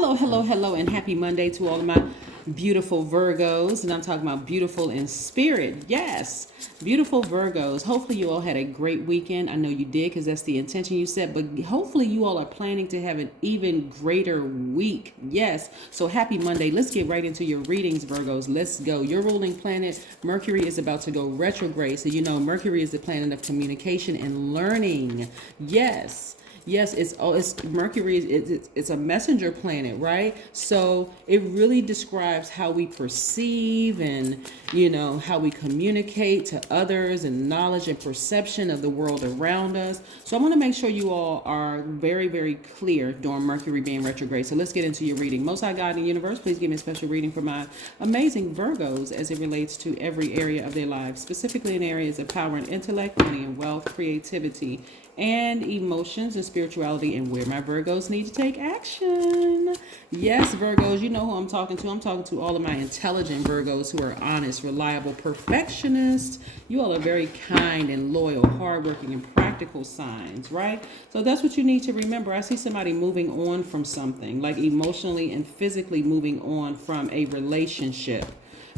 Hello, hello, hello, and happy Monday to all of my beautiful Virgos. And I'm talking about beautiful in spirit. Yes, beautiful Virgos. Hopefully, you all had a great weekend. I know you did because that's the intention you set. But hopefully, you all are planning to have an even greater week. Yes. So happy Monday. Let's get right into your readings, Virgos. Let's go. Your ruling planet, Mercury, is about to go retrograde. So, you know, Mercury is the planet of communication and learning. Yes. Yes, it's Mercury. It's a messenger planet, right? So it really describes how we perceive and how we communicate to others and knowledge and perception of the world around us. So I want to make sure you all are very, very clear during Mercury being retrograde. So let's get into your reading. Most High God in the universe, please give me a special reading for my amazing Virgos as it relates to every area of their lives, specifically in areas of power and intellect, money and wealth, creativity, and emotions and spirituality, and where my Virgos need to take action. Yes, Virgos, you know who I'm talking to. I'm talking to all of my intelligent Virgos who are honest, reliable, perfectionists. You all are very kind and loyal, hardworking, and practical signs, right? So that's what you need to remember. I see somebody moving on from something, like emotionally and physically moving on from a relationship.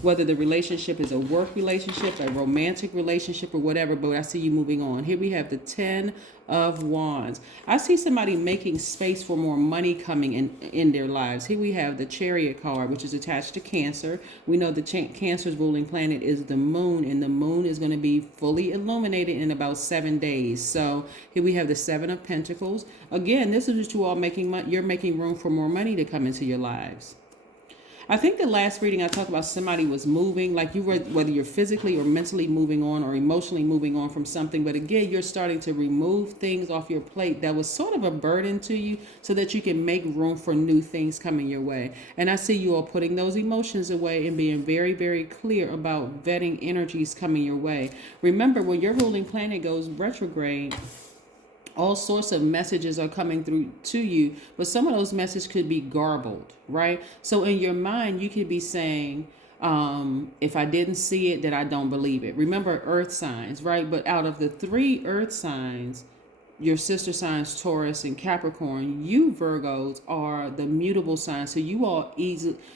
Whether the relationship is a work relationship, a romantic relationship, or whatever, but I see you moving on. Here we have the 10 of Wands. I see somebody making space for more money coming in their lives. Here we have the Chariot card, which is attached to Cancer. We know the Cancer's ruling planet is the moon, and the moon is going to be fully illuminated in about 7 days. So here we have the 7 of Pentacles. Again, this is what you all making. You're making room for more money to come into your lives. I think the last reading I talked about somebody was moving, like you were, whether you're physically or mentally moving on or emotionally moving on from something. But again, you're starting to remove things off your plate that was sort of a burden to you so that you can make room for new things coming your way. And I see you all putting those emotions away and being very, very clear about vetting energies coming your way. Remember, when your ruling planet goes retrograde, all sorts of messages are coming through to you, but some of those messages could be garbled, right? So in your mind, you could be saying, if I didn't see it, then I don't believe it. Remember earth signs, right? But out of the 3 earth signs, your sister signs, Taurus and Capricorn, you Virgos are the mutable signs. So you all you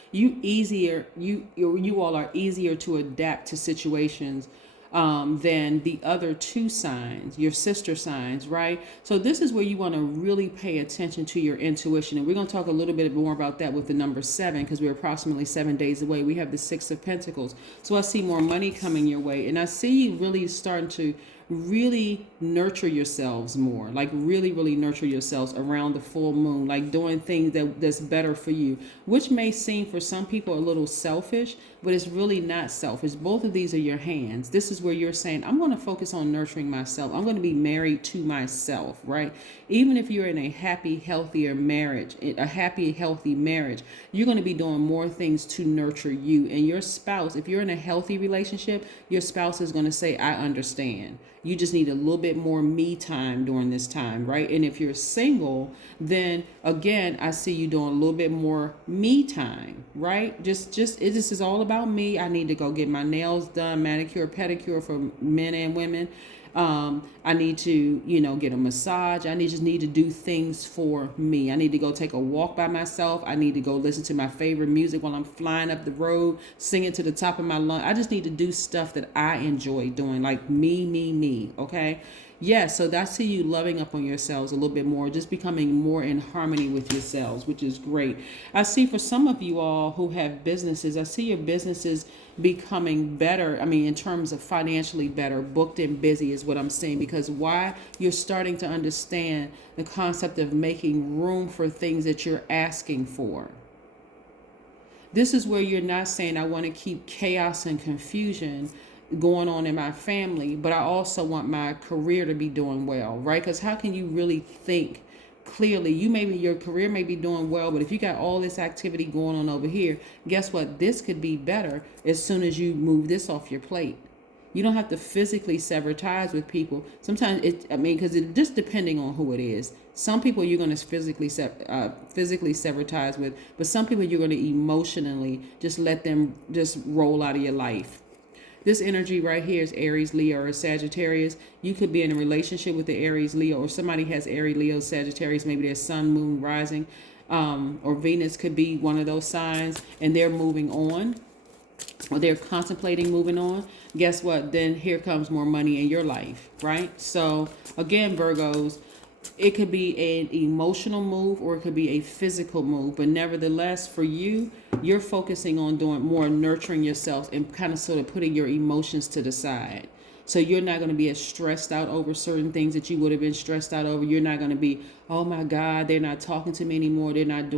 all are easier to adapt to situations than the other 2 signs, your sister signs, right? So this is where you want to really pay attention to your intuition. And we're going to talk a little bit more about that with the number 7, because we're approximately 7 days away. We have the 6 of Pentacles. So I see more money coming your way. And I see you really starting to really nurture yourselves more, like really, really nurture yourselves around the full moon, like doing things that's better for you, which may seem for some people a little selfish, but it's really not selfish. Both of these are your hands. This is where you're saying, I'm going to focus on nurturing myself. I'm going to be married to myself, right? Even if you're in a happy, healthier marriage, a happy, healthy marriage, you're going to be doing more things to nurture you. And your spouse, if you're in a healthy relationship, your spouse is going to say, I understand. You just need a little bit more me time during this time, right? And if you're single, then again, I see you doing a little bit more me time, right? This is all about me. I need to go get my nails done, manicure, pedicure for men and women. I need to, get a massage. I just need to do things for me. I need to go take a walk by myself. I need to go listen to my favorite music while I'm flying up the road, singing to the top of my lungs. I just need to do stuff that I enjoy doing, like me, okay? Yeah, so I see you loving up on yourselves a little bit more, just becoming more in harmony with yourselves, which is great. I see for some of you all who have businesses, I see your businesses becoming better. I mean, in terms of financially better, booked and busy is what I'm saying, because why? You're starting to understand the concept of making room for things that you're asking for. This is where you're not saying, I want to keep chaos and confusion going on in my family, but I also want my career to be doing well, right? Because how can you really think clearly? Your career may be doing well, but if you got all this activity going on over here, guess what? This could be better as soon as you move this off your plate. You don't have to physically sever ties with people. Sometimes because it just depending on who it is. Some people you're going to physically sever ties with, but some people you're going to emotionally just let them just roll out of your life. This energy right here is Aries, Leo, or Sagittarius. You could be in a relationship with the Aries, Leo, or somebody has Aries, Leo, Sagittarius. Maybe their sun, moon, rising. or Venus could be one of those signs, and they're moving on, or they're contemplating moving on, guess what? Then here comes more money in your life, right? So again, Virgos, it could be an emotional move or it could be a physical move, but nevertheless, for you, you're focusing on doing more nurturing yourself and kind of sort of putting your emotions to the side. So you're not going to be as stressed out over certain things that you would have been stressed out over. You're not going to be, oh my God, they're not talking to me anymore. They're not,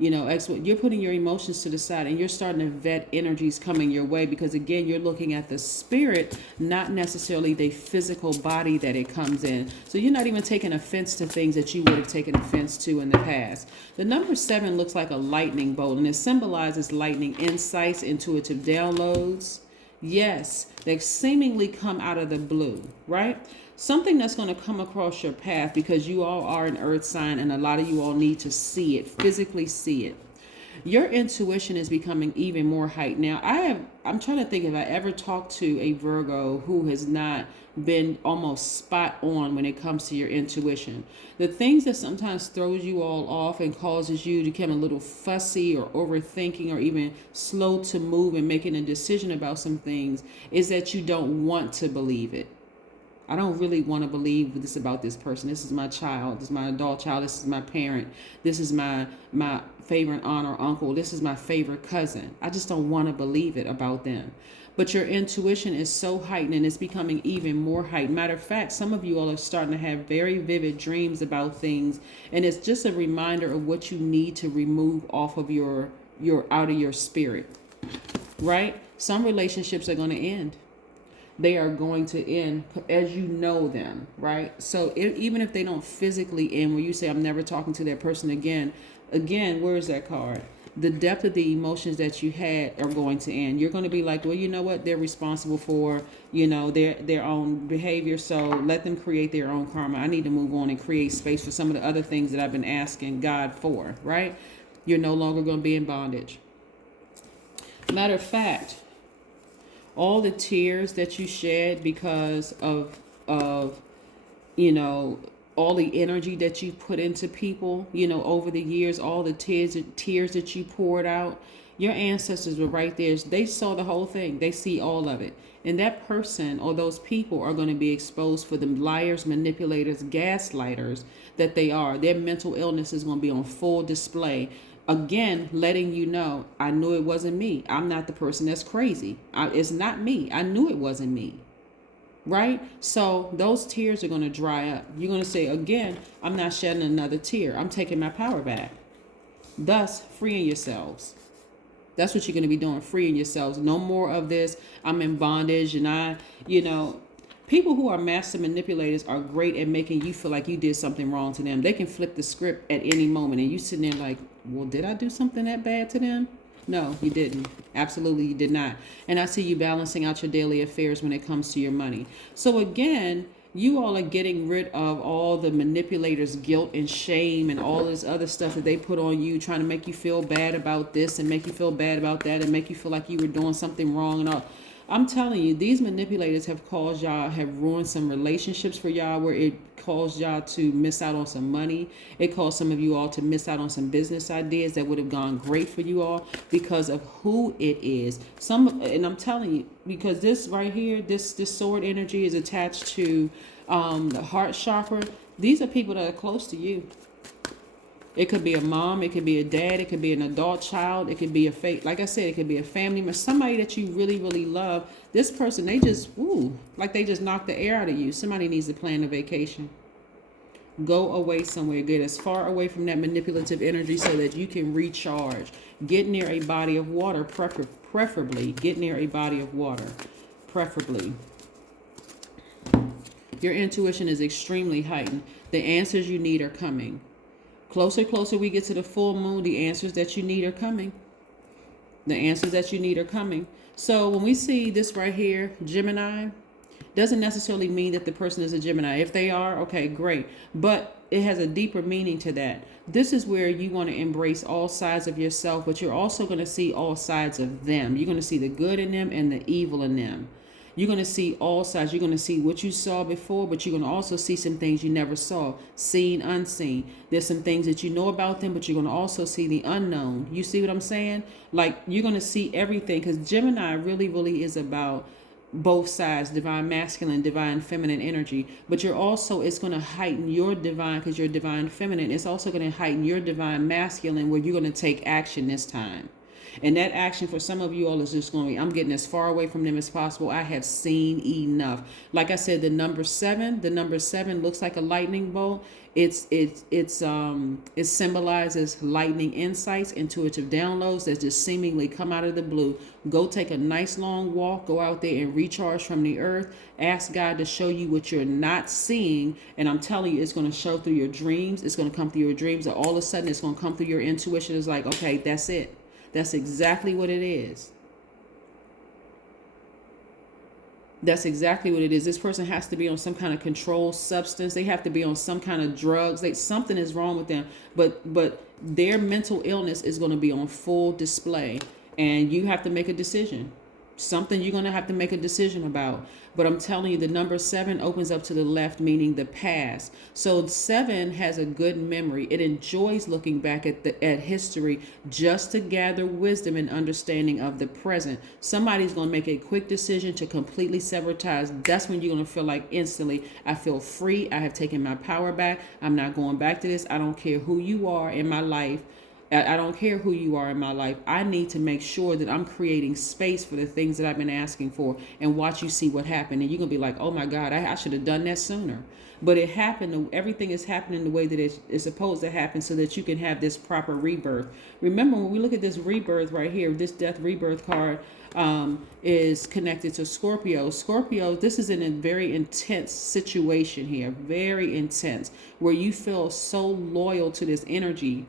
you're putting your emotions to the side and you're starting to vet energies coming your way, because again, you're looking at the spirit, not necessarily the physical body that it comes in. So you're not even taking offense to things that you would have taken offense to in the past. The number 7 looks like a lightning bolt, and it symbolizes lightning insights, intuitive downloads. Yes, they seemingly come out of the blue, right? Something that's going to come across your path, because you all are an earth sign and a lot of you all need to see it, physically see it. Your intuition is becoming even more heightened. Now, I'm trying to think if I ever talked to a Virgo who has not been almost spot on when it comes to your intuition. The things that sometimes throws you all off and causes you to become a little fussy or overthinking or even slow to move and making a decision about some things is that you don't want to believe it. I don't really want to believe this about this person. This is my child. This is my adult child. This is my parent. This is my favorite aunt or uncle. This is my favorite cousin. I just don't want to believe it about them. But your intuition is so heightened, and it's becoming even more heightened. Matter of fact, some of you all are starting to have very vivid dreams about things, and it's just a reminder of what you need to remove off of your out of your spirit, right? Some relationships are going to end. They are going to end as you know them, right? So even if they don't physically end, where you say, I'm never talking to that person again, where is that card? The depth of the emotions that you had are going to end. You're going to be like, well, you know what? They're responsible for, their own behavior. So let them create their own karma. I need to move on and create space for some of the other things that I've been asking God for, right? You're no longer going to be in bondage. Matter of fact, all the tears that you shed because of all the energy that you put into people, over the years, all the tears that you poured out, your ancestors were right there. They saw the whole thing. They see all of it. And that person or those people are going to be exposed for the liars, manipulators, gaslighters that they are. Their mental illness is going to be on full display. Again, letting you know, I knew it wasn't me. I'm not the person that's crazy. It's not me. I knew it wasn't me. Right? So those tears are going to dry up. You're going to say, again, I'm not shedding another tear. I'm taking my power back. Thus, freeing yourselves. That's what you're going to be doing, freeing yourselves. No more of this, I'm in bondage and people who are master manipulators are great at making you feel like you did something wrong to them. They can flip the script at any moment and you sitting there like, well, did I do something that bad to them? No, you didn't. Absolutely, you did not. And I see you balancing out your daily affairs when it comes to your money. So again, you all are getting rid of all the manipulators' guilt and shame and all this other stuff that they put on you, trying to make you feel bad about this and make you feel bad about that and make you feel like you were doing something wrong and all. I'm telling you, these manipulators have ruined some relationships for y'all, where it caused y'all to miss out on some money. It caused some of you all to miss out on some business ideas that would have gone great for you all because of who it is. And I'm telling you, because this right here, this sword energy is attached to the heart chakra. These are people that are close to you. It could be a mom, it could be a dad, it could be an adult child, it could be like I said, it could be a family member, somebody that you really, really love. This person, they just knocked the air out of you. Somebody needs to plan a vacation. Go away somewhere, get as far away from that manipulative energy so that you can recharge. Get near a body of water, preferably. Get near a body of water, preferably. Your intuition is extremely heightened. The answers you need are coming. Closer we get to the full moon, the answers that you need are coming. The answers that you need are coming. So when we see this right here, Gemini, doesn't necessarily mean that the person is a Gemini. If they are, okay, great. But it has a deeper meaning to that. This is where you want to embrace all sides of yourself, but you're also going to see all sides of them. You're going to see the good in them and the evil in them. You're going to see all sides. You're going to see what you saw before, but you're going to also see some things you never saw, seen, unseen. There's some things that you know about them, but you're going to also see the unknown. You see what I'm saying? Like, you're going to see everything, because Gemini really, really is about both sides, divine masculine, divine feminine energy. But you're also, it's going to heighten your divine, because you're divine feminine. It's also going to heighten your divine masculine, where you're going to take action this time. And that action for some of you all is just going to be, I'm getting as far away from them as possible. I have seen enough. Like I said, the number seven looks like a lightning bolt. It symbolizes lightning insights, intuitive downloads that just seemingly come out of the blue. Go take a nice long walk, go out there and recharge from the earth. Ask God to show you what you're not seeing. And I'm telling you, it's going to show through your dreams. It's going to come through your dreams. And all of a sudden, it's going to come through your intuition. It's like, okay, that's it. That's exactly what it is. That's exactly what it is. This person has to be on some kind of controlled substance. They have to be on some kind of drugs. Something is wrong with them. But their mental illness is going to be on full display. And you have to make a decision. Something you're going to have to make a decision about. But I'm telling you, the number 7 opens up to the left, meaning the past. So 7 has a good memory. It enjoys looking back at history just to gather wisdom and understanding of the present. Somebody's going to make a quick decision to completely sever ties. That's when you're going to feel like instantly, I feel free. I have taken my power back. I'm not going back to this. I don't care who you are in my life. I don't care who you are in my life. I need to make sure that I'm creating space for the things that I've been asking for, and watch you see what happened. And you're going to be like, oh my God, I should have done that sooner. But it happened. Everything is happening the way that it's supposed to happen, so that you can have this proper rebirth. Remember, when we look at this rebirth right here, this death rebirth card is connected to Scorpio. Scorpio, this is in a very intense situation here, very intense, where you feel so loyal to this energy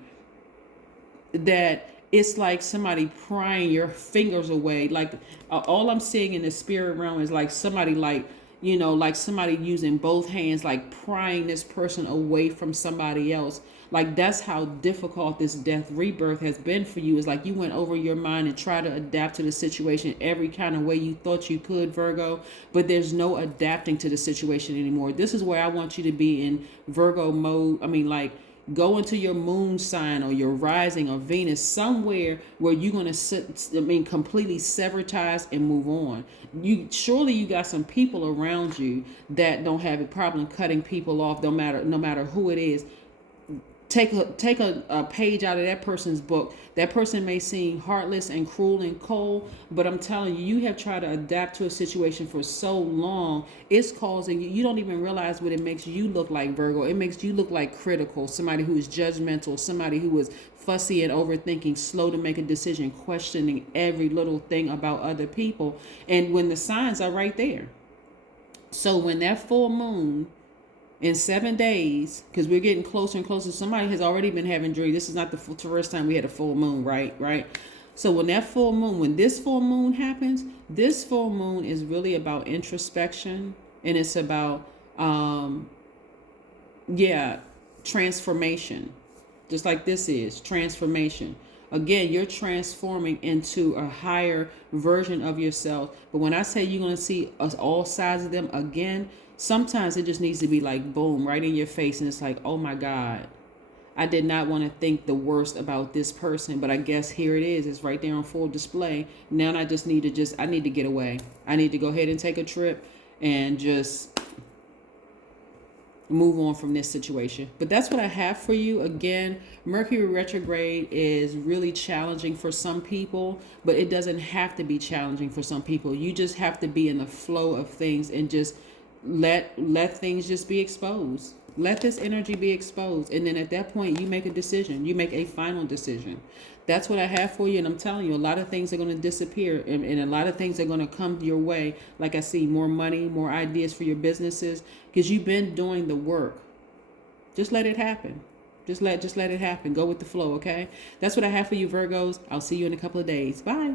that it's like somebody prying your fingers away. Like all I'm seeing in the spirit realm is like somebody, like, you know, like somebody using both hands, like prying this person away from somebody else. Like, that's how difficult this death rebirth has been for you. It's like you went over your mind and tried to adapt to the situation every kind of way you thought you could, Virgo, but there's no adapting to the situation anymore. This is where I want you to be in Virgo mode. I mean, like, go into your moon sign or your rising or Venus, somewhere where you're going to completely sever ties and move on. Surely you got some people around you that don't have a problem cutting people off, no matter who it is. Take a page out of that person's book. That person may seem heartless and cruel and cold, but I'm telling you, you have tried to adapt to a situation for so long. It's causing you don't even realize what it makes you look like, Virgo. It makes you look like critical, somebody who is judgmental, somebody who is fussy and overthinking, slow to make a decision, questioning every little thing about other people. And when the signs are right there. So when that full moon in 7 days, because we're getting closer and closer, somebody has already been having dreams. This is not the first time we had a full moon, right? So when this full moon happens, this full moon is really about introspection, and it's about, transformation. Just like this is transformation. Again, you're transforming into a higher version of yourself. But when I say you're going to see all sides of them again, sometimes it just needs to be like, boom, right in your face. And it's like, oh my God, I did not want to think the worst about this person. But I guess here it is. It's right there on full display. Now I just need to I need to get away. I need to go ahead and take a trip and just move on from this situation. But that's what I have for you. Again, Mercury retrograde is really challenging for some people, but it doesn't have to be challenging for some people. You just have to be in the flow of things and just let things just be exposed. Let this energy be exposed. And then at that point, you make a decision. You make a final decision. That's what I have for you. And I'm telling you, a lot of things are going to disappear, and a lot of things are going to come your way. Like I see more money, more ideas for your businesses, because you've been doing the work. Just let it happen. Just let it happen. Go with the flow. Okay. That's what I have for you, Virgos. I'll see you in a couple of days. Bye.